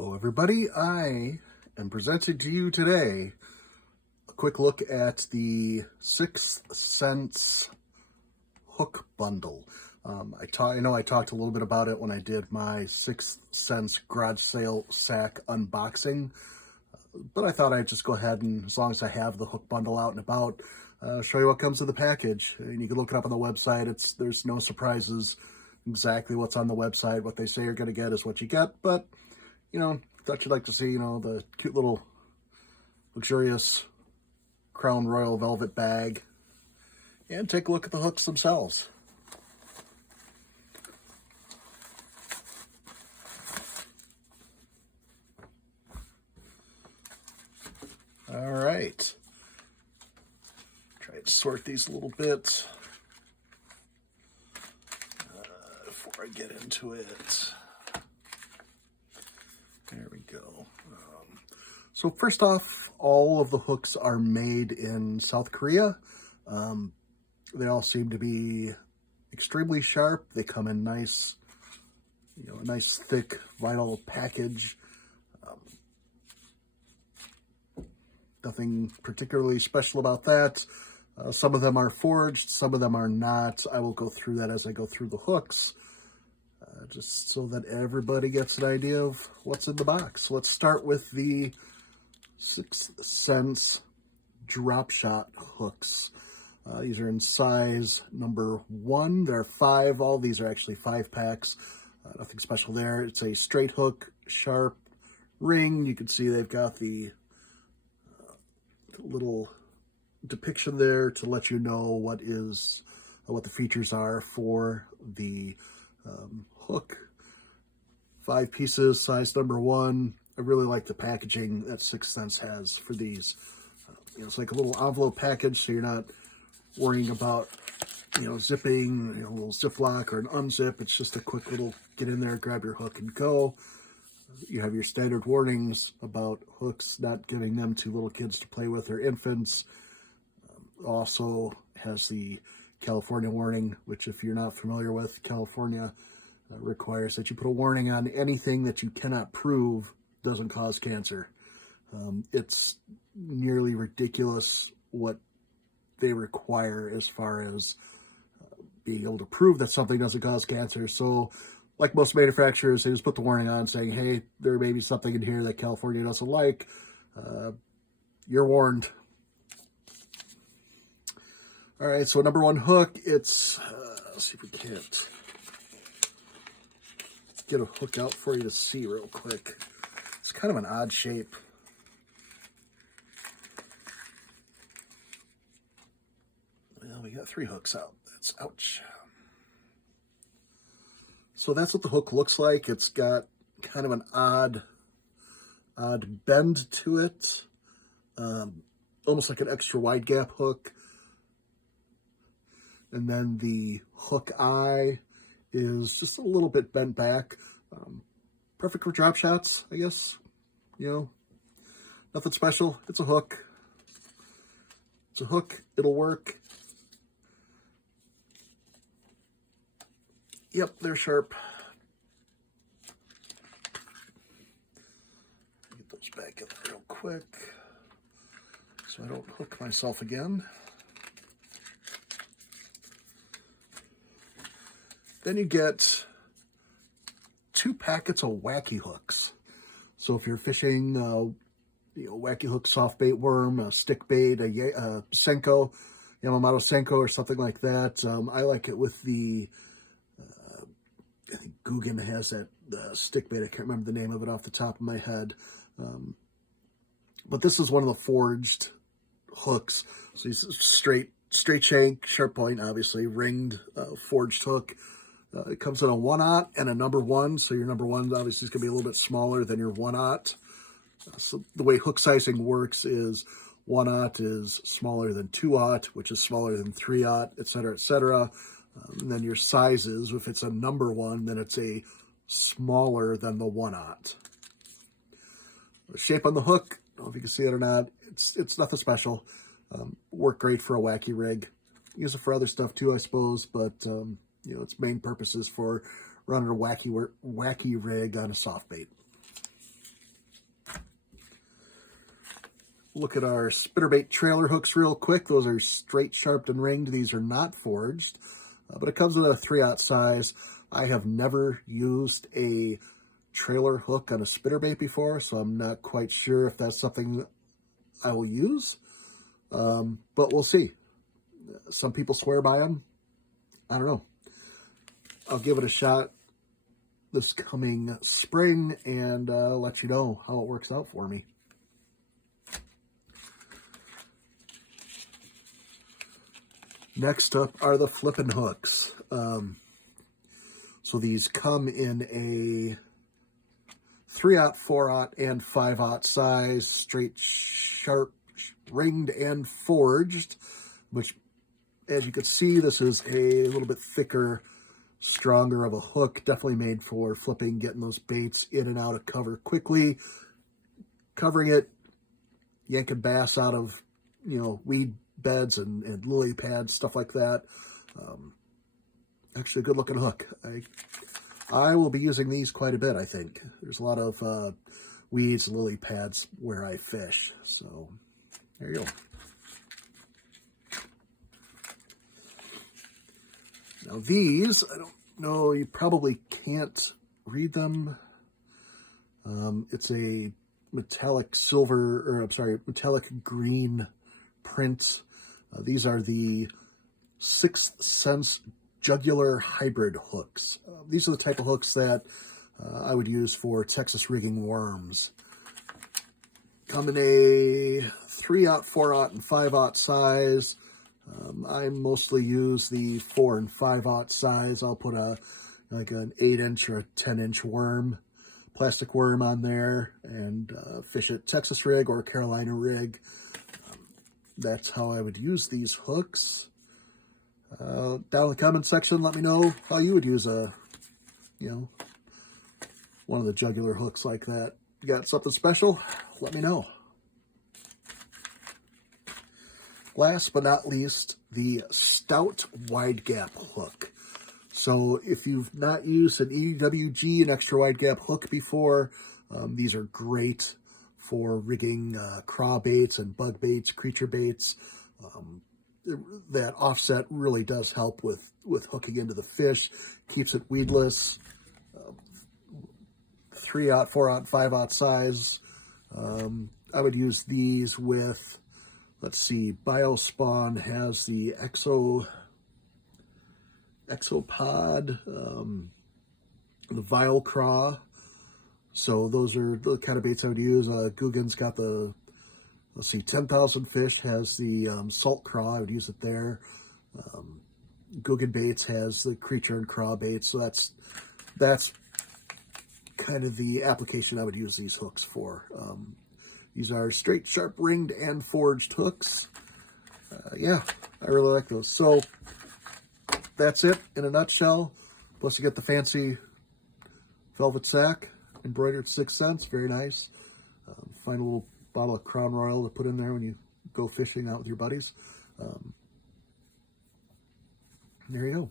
Hello everybody, I am presenting to you today a quick look at the Sixth Sense hook bundle. I know I talked a little bit about it when I did my Sixth Sense garage sale sack unboxing, but I thought I'd just go ahead and, as long as I have the hook bundle out and about, show you what comes in the package. And you can look it up on the website. There's no surprises. Exactly what's on the website, what they say you're going to get is what you get, but thought you'd like to see, the cute little luxurious Crown Royal velvet bag and take a look at the hooks themselves. All right. Try to sort these a little bit before I get into it. There we go. So first off, all of the hooks are made in South Korea. They all seem to be extremely sharp. They come in nice, a nice thick vinyl package. Nothing particularly special about that. Some of them are forged, some of them are not. I will go through that as I go through the hooks, just so that everybody gets an idea of what's in the box. Let's start with the Sixth Sense drop shot hooks. These are in size number 1. There are 5. All these are actually 5 packs. Nothing special there. It's a straight hook, sharp ring. You can see they've got the little depiction there to let you know what the features are for the hook. 5 pieces, size number 1. I really like the packaging that Sixth Sense has for these. It's like a little envelope package, so you're not worrying about zipping, a little Ziploc or an unzip. It's just a quick little get in there, grab your hook and go. You have your standard warnings about hooks, not giving them to little kids to play with or infants. Also has the California warning, which, if you're not familiar with, California requires that you put a warning on anything that you cannot prove doesn't cause cancer. It's nearly ridiculous what they require as far as being able to prove that something doesn't cause cancer. So, like most manufacturers, they just put the warning on saying, hey, there may be something in here that California doesn't like. You're warned. All right, so number 1 hook, it's, let's see if we can't get a hook out for you to see real quick. It's kind of an odd shape. Well, we got 3 hooks out. That's, ouch. So that's what the hook looks like. It's got kind of an odd bend to it, almost like an extra wide gap hook. And then the hook eye is just a little bit bent back. Perfect for drop shots, I guess. Nothing special. It's a hook. It's a hook. It'll work. Yep, they're sharp. Get those back in there real quick so I don't hook myself again. Then you get 2 packets of wacky hooks. So if you're fishing, wacky hook, soft bait worm, a stick bait, a Senko, Yamamoto Senko or something like that. I like it with the, I think Guggen has that stick bait. I can't remember the name of it off the top of my head. But this is one of the forged hooks. So he's straight shank, sharp point, obviously, ringed, forged hook. It comes in a 1/0 and a number 1, so your number 1 obviously is going to be a little bit smaller than your 1/0. So the way hook sizing works is 1/0 is smaller than 2/0, which is smaller than 3/0, etc., etc. And then your sizes, if it's a number 1, then it's a smaller than the 1/0. The shape on the hook, I don't know if you can see it or not, it's nothing special. Work great for a wacky rig. Use it for other stuff too, I suppose, but its main purpose is for running a wacky rig on a soft bait. look at our spinnerbait trailer hooks real quick. Those are straight, sharped, and ringed. These are not forged, but it comes with a 3/0 size. I have never used a trailer hook on a spinnerbait before, so I'm not quite sure if that's something I will use, but we'll see. Some people swear by them. I don't know. I'll give it a shot this coming spring and let you know how it works out for me. Next up are the flippin' hooks. So these come in a 3/0, 4/0, and 5/0 size, straight, sharp, ringed, and forged, which, as you can see, this is a little bit thicker, stronger of a hook, definitely made for flipping, getting those baits in and out of cover quickly, covering it, yanking bass out of, weed beds and lily pads, stuff like that. Actually a good looking hook. I will be using these quite a bit, I think. There's a lot of weeds and lily pads where I fish, so there you go. Now these, I don't know, you probably can't read them. It's a metallic metallic green print. These are the 6th Sense jugular hybrid hooks. These are the type of hooks that I would use for Texas rigging worms. Come in a 3/0, 4/0, and 5/0 size. I mostly use the 4 and 5/0 size. I'll put like an 8-inch or a 10-inch worm, plastic worm on there, and fish it Texas rig or Carolina rig. That's how I would use these hooks. Down in the comment section, let me know how you would use one of the jugular hooks like that. You got something special? Let me know. Last but not least, the Stout wide gap hook. So if you've not used an EWG, an extra wide gap hook before, these are great for rigging craw baits and bug baits, creature baits. That offset really does help with hooking into the fish, keeps it weedless. 3/0, 4/0, 5/0 size. I would use these with, let's see, Biospawn has the Exopod, the Vile Craw. So those are the kind of baits I would use. Guggen's got the, let's see, 10,000 Fish has the Salt Craw. I would use it there. Guggen Baits has the creature and craw baits. So that's kind of the application I would use these hooks for. These are straight, sharp, ringed, and forged hooks. Yeah, I really like those. So that's it in a nutshell. Plus you get the fancy velvet sack, embroidered 6 cents, very nice. Find a little bottle of Crown Royal to put in there when you go fishing out with your buddies. There you go.